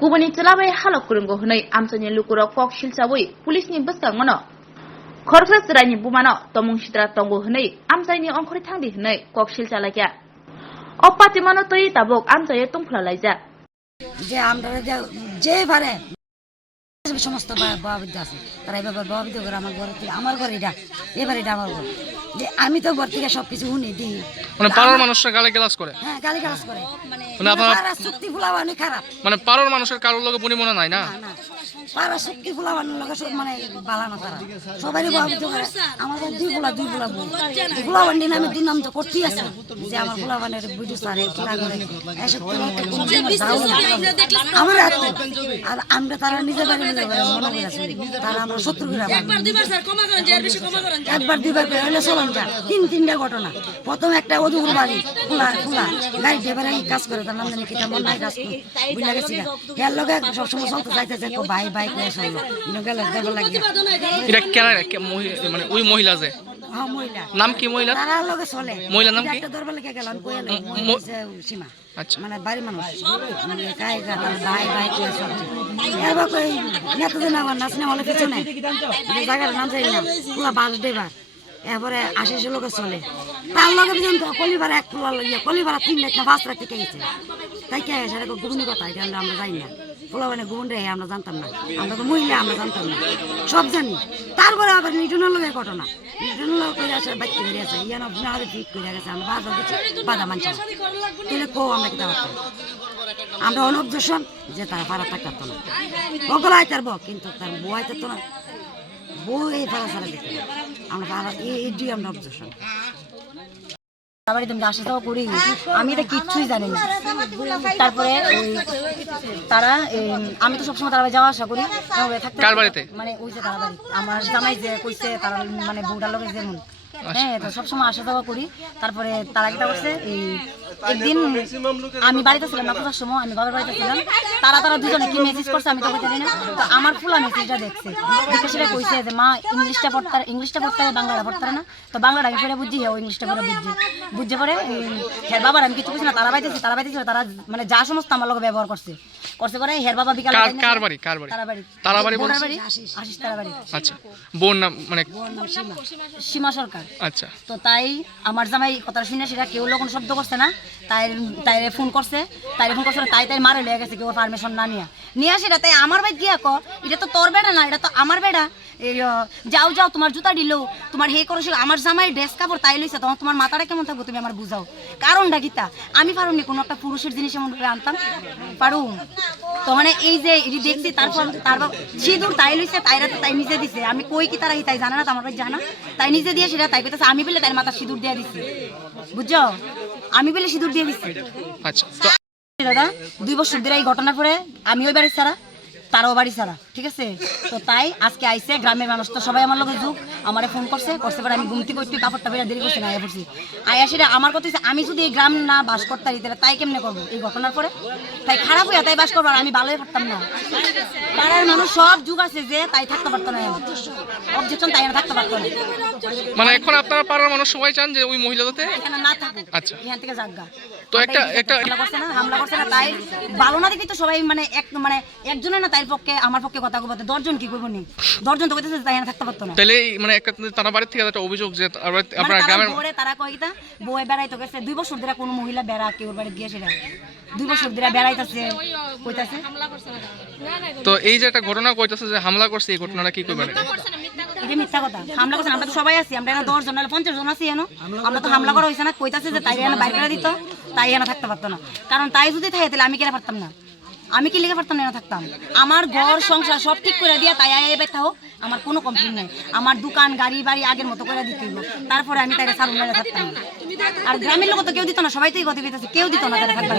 Kubani Talabai Halok Kurungo Hunay, Amsoni Lukuro Kok Shilsaway, Police ni Bustangono. Korsa Srani Bumano, Tomung Shitra Tongo Hunay, Amsani Onkritandi Hunay, Kok Shilsalaka. Opatimano Toy Tabok, Amsoy Tumpla Liza. Jevare. সমস্ত বাবিদ আছে তারা এভাবে বাবিদ করে আমার ঘর থেকে আমার ঘর এটা এবারে এটা আমার ঘর যে আমি তো ঘর থেকে সবকিছু শুনি দিই মানে পাড়ার মানুষরা গালি গালাজ করে হ্যাঁ গালি গালাজ করে মানে আপনারা পাড়ার শক্তি ফুলাবানি খারাপ মানে পাড়ার মানুষের কারোর লগে বনিমনা নাই না না পাড়ার শক্তি ফুলাবানি লগে সব মানে বালানো তারা সবারই বাবিদ করে আমার দুই ফুলা ফুলাবানি নামে দুই নাম তো করতেই আছে যে আমার ফুলাবানের বুঝু সারে খেলা করে এসব আমার আর আমরা তারা নিজে বাড়ি মনে করে তারা আমরা শত্রু একবার দুইবার হলে চলন যা তিনটা ঘটনা প্রথম একটা অধুগুর বাড়ি খোলা গাড়ি ড্রাইভারে কাজ করে তার নাম জানি কি তেমন নাই কাজ করে বুঝলা গেছি এর লগে সবসময় চলতে চাইতেছে ভাই করে চললো গেল দেবো লাগে এটা কেনা মানে ওই মহিলা যে নাম কি মহিলা তারা লগে চলে মহিলার নাম কি একটা দরবার লেগে গেলাম কইলে সীমা আচ্ছা মানে বাড়ি মানুষ মানে কায়গা ভাই করে চলছে এবার কই নেতাদের নাম নাচনে হলে কিছু নাই জায়গার নাম যাই না পুরা বাস ড্রাইভার এরপরে 80 লোকে চলে তার লগে পর্যন্ত কলিবার এক ফুলা লাগিয়ে কলিবার 3 লাখ না 5 লাখ টাকা গেছে তাই কে সেটা গুণী কথা এটা আমরা জানি না ফুলা মানে গুণ রে আমরা জানতাম না আমরা তো মহিলা আমরা জানতাম না সব জানি তারপরে আবার নিটনের লগে ঘটনা নিটনের লগে কই আসে বাচ্চা বেরিয়ে আছে ইয়ানো নারে ঠিক করে গেছে আমরা বাধা দিচ্ছি বাধা মানছি তাহলে কো আমরা কি দাও আমরা অনবজেশন যে তারা পারা থাকতো না ওগুলো আইতার কিন্তু তার বউ আইতো না বউ এই পারা সারা দেখে আমরা এই আমরা অবজেশন বাড়িতে আসা যাওয়া করি আমি এটা কিচ্ছুই জানি না তারপরে তারা আমি তো সবসময় তারা যাওয়া আসা করি কার বাড়িতে মানে ওই যে তারা বাড়ি আমার জামাই যে কইছে তারা মানে বউটার লোকের যেমন হ্যাঁ তো সবসময় আসা যাওয়া করি তারপরে তারা কি করছে এই একদিন আমি বাড়িতে ছিলাম না পূজার সময় আমি বাবার বাড়িতে ছিলাম তারা দুজনে কি মেসেজ করছে আমি তো জানি না তো আমার ফুলা মেসেজটা দেখছে দেখে সেটা কইছে যে মা ইংলিশটা পড়তে বাংলাটা পড়তে না তো বাংলাটা আমি পড়ে বুঝি ও ইংলিশটা পড়ে বুঝে পরে হের বাবার আমি কিছু বুঝি না তারা বাইতেছি তারা মানে যা সমস্ত আমার লোক ব্যবহার করছে পরে হের বাবা বিকালে কার বাড়ি তারা বাড়ি আশিস তারা বাড়ি আচ্ছা বোন নাম মানে সীমা সরকার আচ্ছা তো তাই আমার জামাই কথা শুনে সেটা কেউ লোক শব্দ করছে না তাই ফোন করছে তাই মারে লেগে গেছে কেউ পারমিশন না নিয়ে আসে তাই আমার ভাই গিয়া এটা তো তোর বেড়া না এটা তো আমার বেড়া যাও তোমার জুতা দিল তোমার হে করো আমার জামাই ড্রেস কাপড় তাই লইছে তখন তোমার মাথাটা কেমন থাকবো তুমি আমার বুঝাও কারণটা গীতা আমি পারুনি কোনো একটা পুরুষের জিনিস এমন করে আনতাম পারু তো মানে এই যে দেখছি তারপর সিঁদুর তাই লইছে তাই নিজে দিছে আমি কই কি তারা তাই জানা না তো আমার ভাই জানা তাই নিজে দিয়ে সেটা তাই পেতেছে আমি বলে তাই মাথা সিঁদুর দিয়ে দিচ্ছি বুঝছো আমি বলে সিঁদুর দিয়ে দিচ্ছি আচ্ছা দাদা 2 বছর ধরে এই ঘটনার পরে আমি ওই বাড়ি ছাড়া তারাও বাড়ি ছাড়া ঠিক আছে তো তাই আজকে আইসে গ্রামের মানুষ তো সবাই আমার লোকের যুগ আমারে ফোন করছে পরে আমি ঘুমতি করতে কাপড়টা বেড়া দেরি করছি না আয়া পড়ছি আয়া সেটা আমার কথা হচ্ছে আমি যদি এই গ্রাম না বাস করতে তাহলে তাই কেমনে করবো এই ঘটনার পরে তাই খারাপ হইয়া তাই বাস করবো আর আমি ভালোই পারতাম না পাড়ার মানুষ সব যুগ আছে যে তাই থাকতে পারতো না অবজেকশন তাই থাকতে পারতো না মানে এখন আপনারা পাড়ার মানুষ সবাই চান যে ওই মহিলা যাতে এখানে না থাকুক আচ্ছা এখান থেকে জায়গা তো একটা হামলা করছে না তাই ভালো না দেখি তো সবাই মানে একজনের না তাই পক্ষে আমার পক্ষে কথা বলতে 10 জন কি করবো নি 10 জন তো কইতেছে তাই থাকতে পারতো না তাহলে মানে একটা তারা বাড়ি থেকে একটা অভিযোগ যে আপনার গ্রামের তারা কইতা বউয়ে বেড়াইতো গেছে 2 বছর ধরে কোনো মহিলা বেড়া কেউ বাড়ি গিয়ে সেটা 2 বছর ধরে বেড়াইতাছে কইতাছে তো এই যে একটা ঘটনা কইতাছে যে হামলা করছে এই ঘটনাটা কি কইবেন এটা মিথ্যা কথা হামলা করছে আমরা তো সবাই আছি আমরা এখানে 10 জন না 50 জন আছি এনো আমরা তো হামলা করা হইছে না কইতাছে যে তাই এখানে বাইরে করে দিত তাই এখানে থাকতে পারতো না কারণ তাই যদি থাকে তাহলে আমি কেন পারতাম না আমি কি লিখে পারতাম না থাকতাম আমার ঘর সংসার সব ঠিক করে দিয়া তাই আয় ব্যথা হোক আমার কোনো কমপ্লেন নাই আমার দোকান গাড়ি বাড়ি আগের মতো করে দিতে হইব তারপরে আমি তাই সালুন মেরে থাকতাম আর গ্রামের লোক তো কেউ দিত না সবাই তো এই গতি পেতেছে কেউ দিত না তারা থাকবার